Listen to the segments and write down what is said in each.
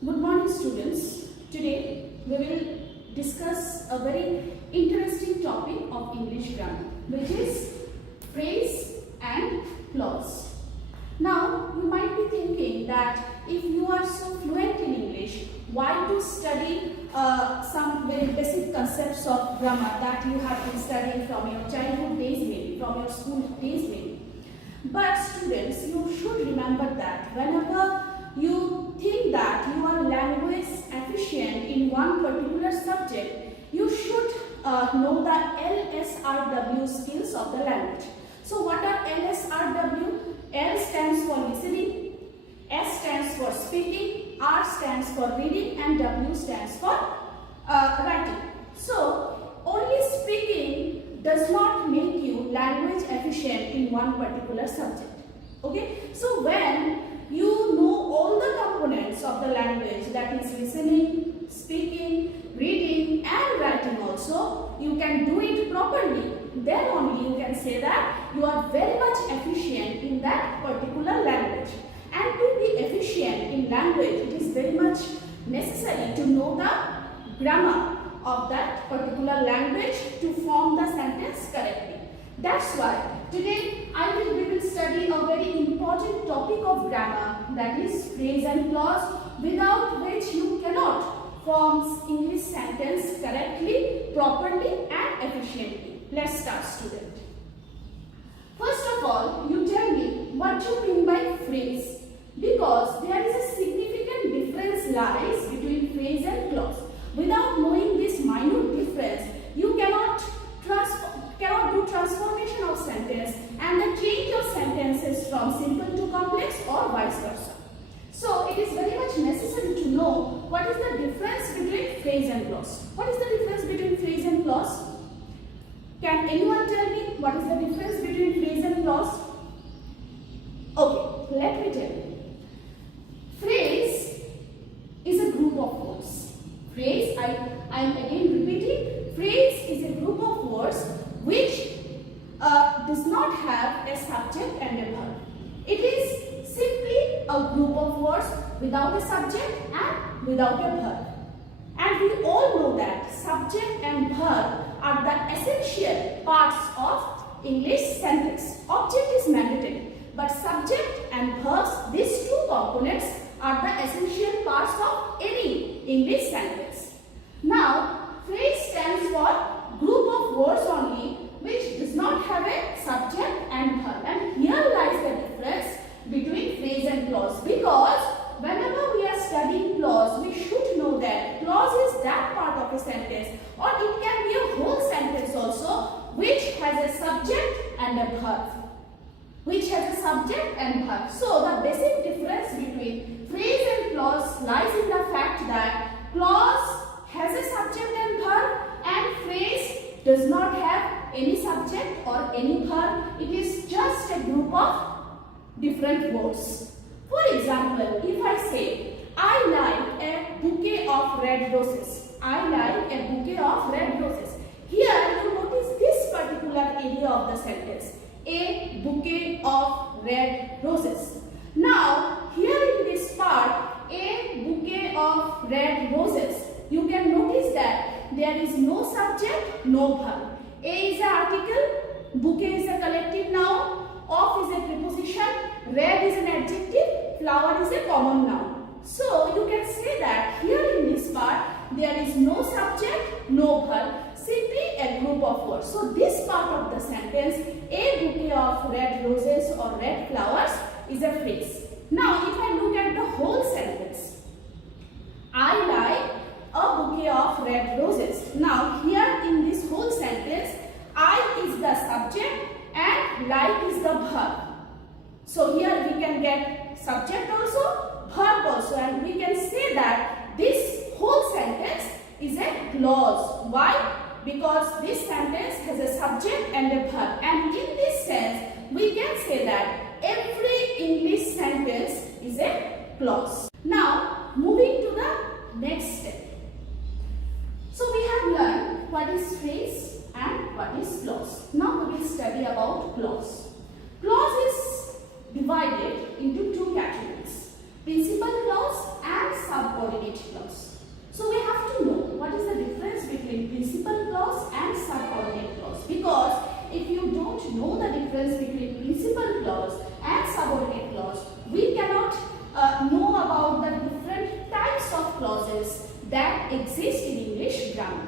Good morning, students. Today we will discuss a very interesting topic of English grammar, which is phrase and clause. Now you might be thinking that if you are so fluent in English, why to study some very basic concepts of grammar that you have been studying from your childhood days, maybe from your school days, maybe. But students, you should remember that whenever you think that you are language efficient in one particular subject, you should know the LSRW skills of the language. So what are LSRW? L stands for listening, S stands for speaking, R stands for reading, and W stands for writing. So only speaking does not make you language efficient in one particular subject. Okay, so when you know all the components of the language, that is listening, speaking, reading and writing also, you can do it properly, then only you can say that you are very much efficient in that particular language. And to be efficient in language, it is very much necessary to know the grammar of that particular language to form the sentence correctly. That's why today we will study a very important topic of grammar, that is phrase and clause, without which you cannot form English sentence correctly, properly and efficiently. Let's start, student. First of all, you tell me what you mean by phrase, because there is a significant difference lies between phrase and clause. Without knowing this minute difference, you cannot do transformation of sentence and the change of sentences from simple to complex or vice versa. So it is very much necessary to know what is the difference between phrase and clause. What is the difference between phrase and clause? Can anyone tell me what is the difference between phrase and clause? Okay, let me tell you. Phrase is a group of words. Phrase, I am again repeating, phrase is a group of words which does not have a subject and a verb. It is simply a group of words without a subject and without a verb. And we all know that subject and verb are the essential parts of English sentence. Object is mandatory, but subject and verbs, these two components, are the essential parts of any English sentence. Now, phrase stands for group of words only which does not have a subject and verb. And here lies the difference between phrase and clause, because whenever we are studying clause, we should know that clause is that part of a sentence, or it can be a whole sentence also which has a subject and a verb. So the basic difference between phrase and clause lies in the fact that clause has a subject and verb and phrase does not have any subject or any verb. It is just a group of different words. For example, if I say, I like a bouquet of red roses. I like a bouquet of red roses. Here you notice this particular area of the sentence. A bouquet of red roses. Now, here in this part, a bouquet of red roses, you can notice that there is no subject, no verb. A is an article, bouquet is a collective noun, of is a preposition, red is an adjective, flower is a common noun. So you can say that here in this part there is no subject, no verb, simply a group of words. So this part of the sentence, a bouquet of red roses or red flowers, is a phrase. Now if I look at the whole sentence, I like a bouquet of red roses. Now here in this whole sentence, I is the subject and like is the verb. So here we can get subject also, verb also, and we can say that this whole sentence is a clause. Why? Because this sentence has a subject and a verb, and in this sense we can say that every English sentence is a clause. Now moving to the next step. So we have learned what is phrase and what is clause. Now we will study about clause. Clause is divided into two categories: principal clause and subordinate clause. So we have to know what is the difference between principal clause and subordinate clause, because if you don't know the difference between principal clause and subordinate clause, we cannot know about the different types of clauses that exist in English grammar.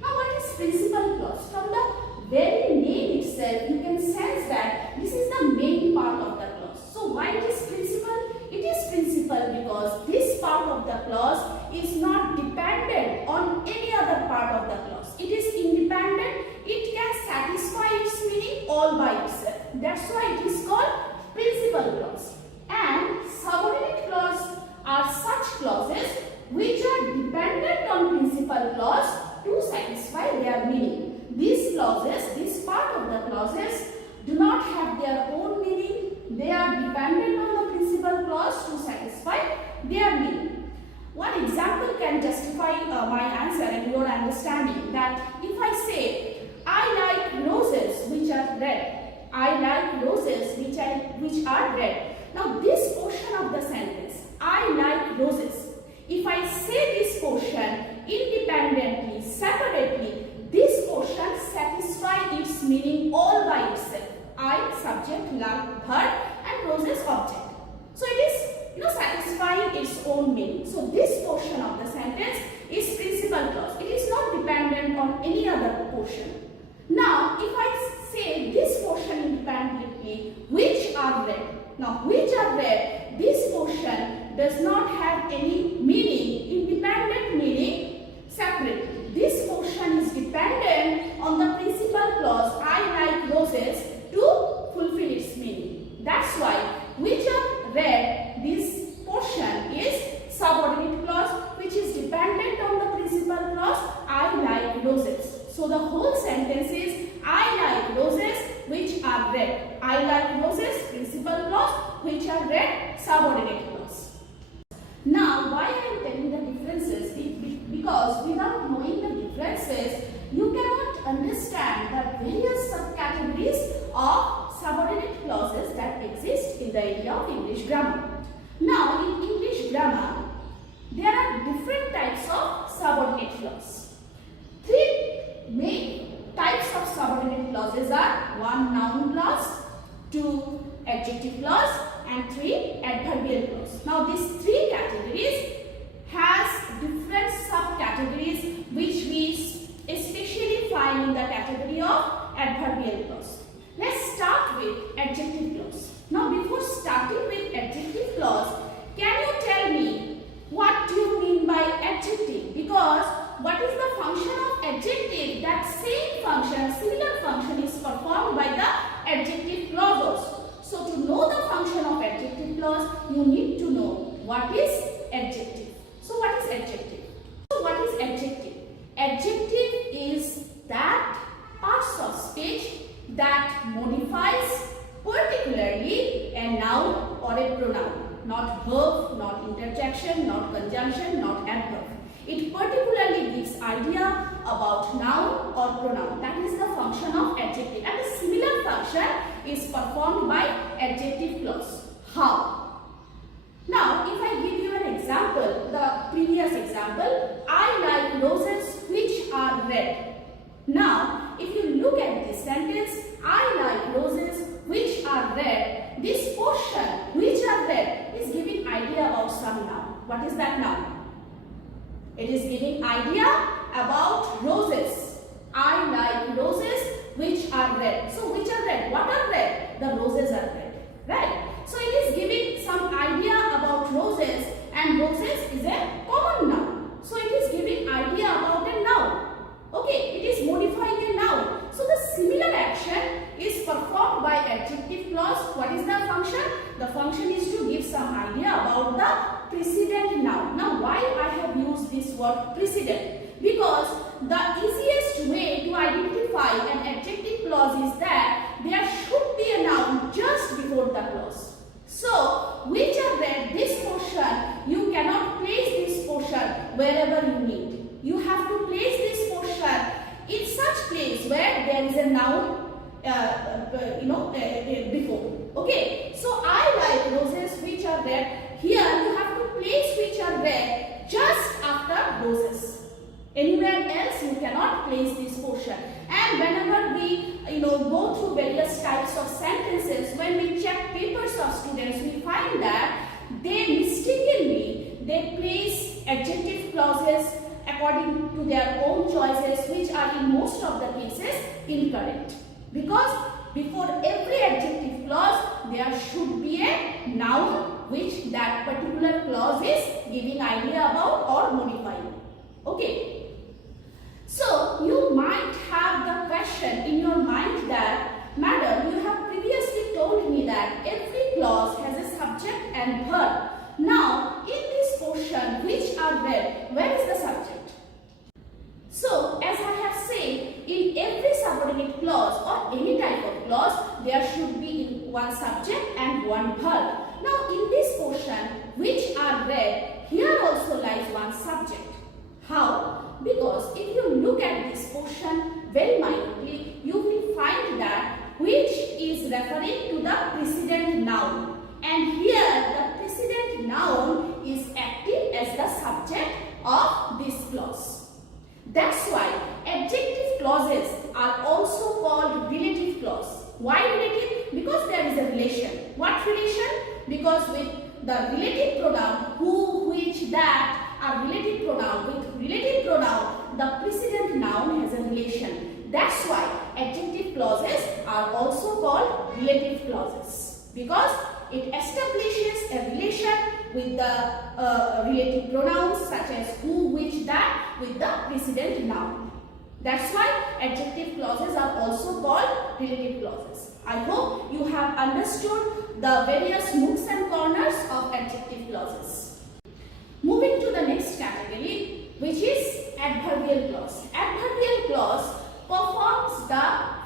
Now, what is principal clause? From the very name itself, you can sense that this is the main part of the clause. So, why it is principal? It is principal because this part of the clause is not dependent on any other part of the clause. It is independent. It can satisfy its meaning all by itself. That's why it is called principal clause. And subordinate clause are such clauses which are dependent on principal clause to satisfy their meaning. These clauses, this part of the clauses do not have their own meaning. They are dependent on the principal clause to satisfy their meaning. One example can justify my answer and your understanding, that if I say, I like roses which are red. I like roses which are red. Now this portion of the sentence, I like roses. If I say this portion independently, separately, this portion satisfies its meaning all by itself. I subject, like, verb, and roses object. So it is satisfying its own meaning. So this portion of the sentence is principal clause. It is not dependent on any other portion. Now, if I say this portion independently, which are red. Now, which are red, this portion does not have any meaning, independent meaning separately. This portion is dependent on the principal clause, I like roses, to fulfill its meaning. That's why, which are red, this portion is subordinate clause, which is dependent on the principal clause, I like roses. So the whole sentence is, I like roses which are red. I like roses, principal clause, which are red, subordinate clause. Now, why I am telling the differences? Because without knowing the differences, you cannot understand the various subcategories of subordinate clauses that exist in the area of English grammar. Now, in English grammar, there are different types of subordinate clause. Three main types of subordinate clauses are: 1 noun clause, 2 adjective clause, and 3 adverbial clause. Now these three categories has different subcategories which we especially find in the category of adverbial clause. Let's start with adjective clause. Now before starting with adjective clause, can you tell me what do you mean by adjective? Because what is the function of adjective? That same function, similar function is performed by the adjective clause also. So to know the function of adjective clause, you need to know what is adjective. So what is adjective? So what is adjective? Adjective is that parts of speech that modifies particularly a noun or a pronoun. Not verb, not interjection, not conjunction, not adverb. It particularly gives idea about noun or pronoun. That is the function of adjective. And a similar function is performed by adjective clause. How? Now, if I give you an example, the previous example, I like roses which are red. Now, if you look at this sentence, I like roses which are red, this portion, which are red, is giving idea about some noun. What is that noun? It is giving idea about roses. I like roses which are red. So which are red? What are red? The roses are red. Right? So it is giving some idea about roses, and roses is a common noun. So it is giving idea about a noun. Okay, it is modifying a noun. So the similar action is performed by adjective clause. What is the function? The function is to give some idea about the precedent noun. Now why I have used this word precedent? Because the easiest way to identify an adjective clause is that there should be a noun just before the clause. So which are red, this portion, you cannot place this portion wherever you need. You have to place this portion in such place where there is a noun before. Okay, so I like roses which are red. Here you have to place which are red place this portion. And whenever we go through various types of sentences, when we check papers of students, we find that they mistakenly place adjective clauses according to their own choices, which are in most of the cases incorrect. Because before every adjective clause there should be a noun which that particular clause is giving idea about or modifying. Okay. So you might have the question in your mind that, madam, you have previously told me that every clause has a subject and verb. Now in this portion which are read, where is the subject? So as I have said, in every subordinate clause or any type of clause, there should be one subject and one verb. Now in this portion which are read, here also lies one subject. How? Because if you look at this portion very minutely, you will find that which is referring to the precedent noun. And here the precedent noun is acting as the subject of this clause. That's why adjective clauses are also called relative clause. Why relative? Because there is a relation. What relation? Because with the relative pronoun who, which, that are relative pronoun. With relative pronoun, the precedent noun has a relation. That's why adjective clauses are also called relative clauses. Because it establishes a relation with the relative pronouns such as who, which, that with the precedent noun. That's why adjective clauses are also called relative clauses. I hope you have understood the various nooks and corners of adjective clauses. Moving to the next category, which is adverbial clause. Adverbial clause performs the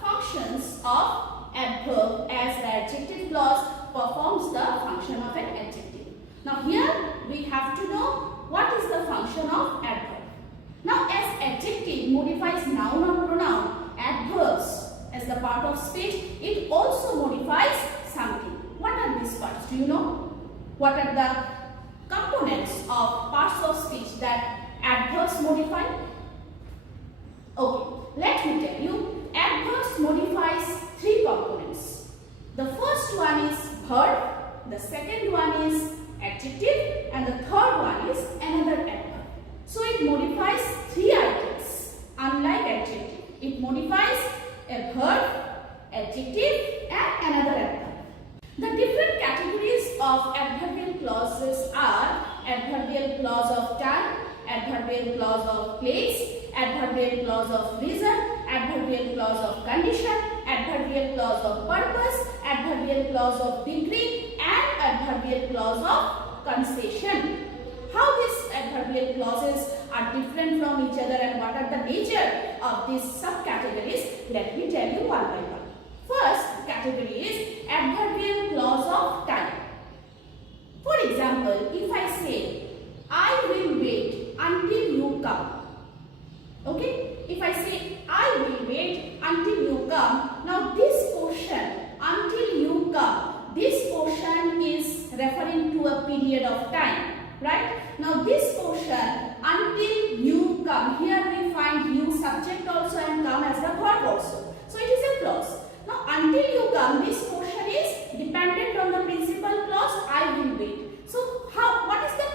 functions of adverb as the adjective clause performs the function of an adjective. Now here we have to know what is the function of adverb. Now as adjective modifies noun or pronoun, adverbs as the part of speech, it also modifies something. What are these parts? Do you know? What are the components of parts of speech that adverbs modify? Okay, let me tell you. Adverbs modifies three components. The first one is verb, the second one is adjective, and the third one is another adverb. So it modifies three items. Unlike adjective, it modifies a verb, adjective, and another adverb. The different categories of adverbial clauses are adverbial clause of time, adverbial clause of place, adverbial clause of reason, adverbial clause of condition, adverbial clause of purpose, adverbial clause of degree, and adverbial clause of concession. How these adverbial clauses are different from each other and what are the nature of these subcategories, let me tell you one by one. First category is adverbial clause of time. For example, if I say, I will wait until you come. Okay? If I say, I will wait until you come. Now this portion, until you come, this portion is referring to a period of time. Right? Now this portion, until you come, here we find you subject also and come as the verb also. So it is a clause. Now until you come, this portion is dependent on the principal clause, I will wait. So what is the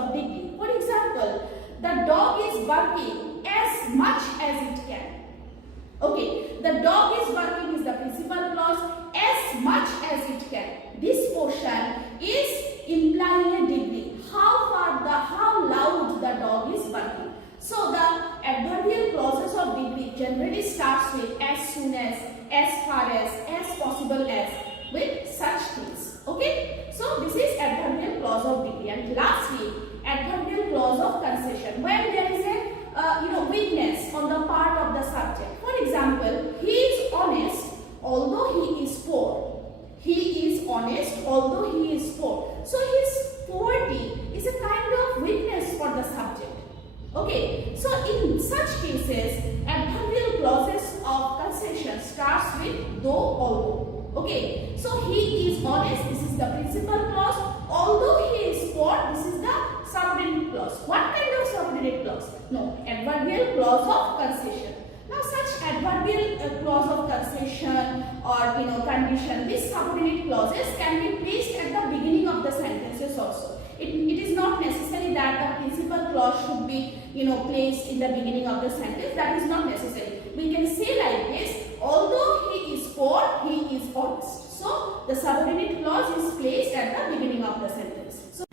of degree. For example, the dog is barking as much as it can. Okay, the dog is barking is the principal clause, as much as it can. This portion is implying a degree. How loud the dog is barking. So the adverbial clauses of degree generally starts with as soon as far as possible as, with such things. Okay, so this is adverbial clause of degree. And lastly, adverbial clause of concession, where there is a weakness on the part of the subject. For example, he is honest although he is poor. He is honest although he is poor. So his poverty is a kind of weakness for the subject. Okay, so in such cases, adverbial clauses of concession starts with though, although. Okay, so he is honest, this is the principal clause. Although he is poor, this is the subordinate clause. What kind of subordinate clause? No, adverbial clause of concession. Now such adverbial clause of concession or condition, these subordinate clauses can be placed at the beginning of the sentences also. It is not necessary that the principal clause should be placed in the beginning of the sentence. That is not necessary. We can say like this: although he is poor, he is honest. So the subordinate clause is placed at the beginning of the sentence. So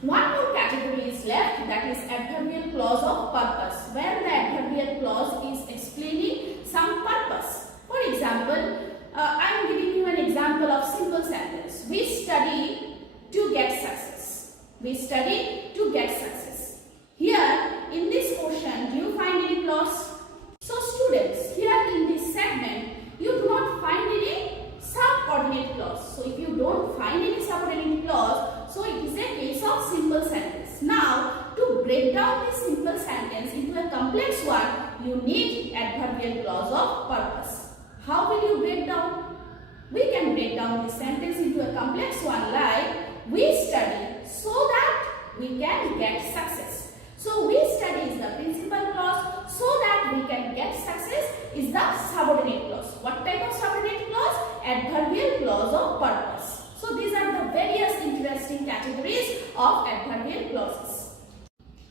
one more category is left, that is adverbial clause of purpose, where the adverbial clause is explaining some purpose. For example, I am giving you an example of simple sentence. We study to get success. We study to get success. Here in this portion, do you find any clause? So students, here in this segment, you do not find any subordinate clause. So if you don't find any subordinate clause, so it is a case of simple sentence. Now, to break down this simple sentence into a complex one, you need adverbial clause of purpose. How will you break down? We can break down this sentence into a complex one like, we study so that we can get success. So we study is the principal clause, so that we can get success is the subordinate clause. What type of subordinate clause? Adverbial clause of purpose. So these are the various interesting categories of adverbial clauses.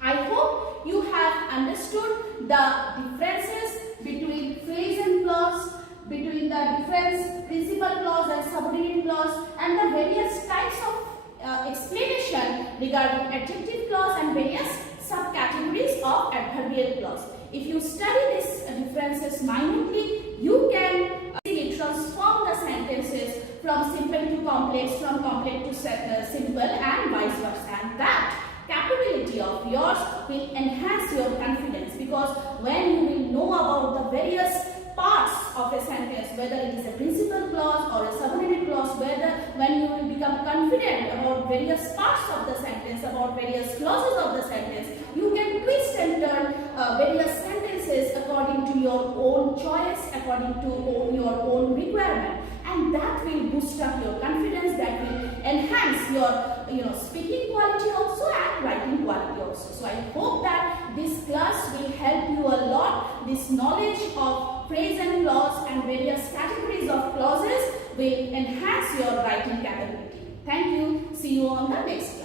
I hope you have understood the differences between phrase and clause, between the difference principal clause and subordinate clause, and the various types of explanation regarding adjective clause and various subcategories of adverbial clause. If you study these differences minutely, you can transform the sentences from simple to complex, from complex to simple, and vice versa. And that capability of yours will enhance your confidence, because when you will know about the various parts of a sentence, whether it is a principal clause or a subordinate clause, when you will become confident about various parts of the sentence, about various clauses of the sentence, you can twist and turn various sentences according to your own choice, according to your own requirement, and that will boost up your confidence, that will enhance your speaking quality also and writing quality also. So I hope that this class will help you a lot. This knowledge of phrase and clause and various categories of clauses will enhance your writing capability. Thank you. See you on the next class.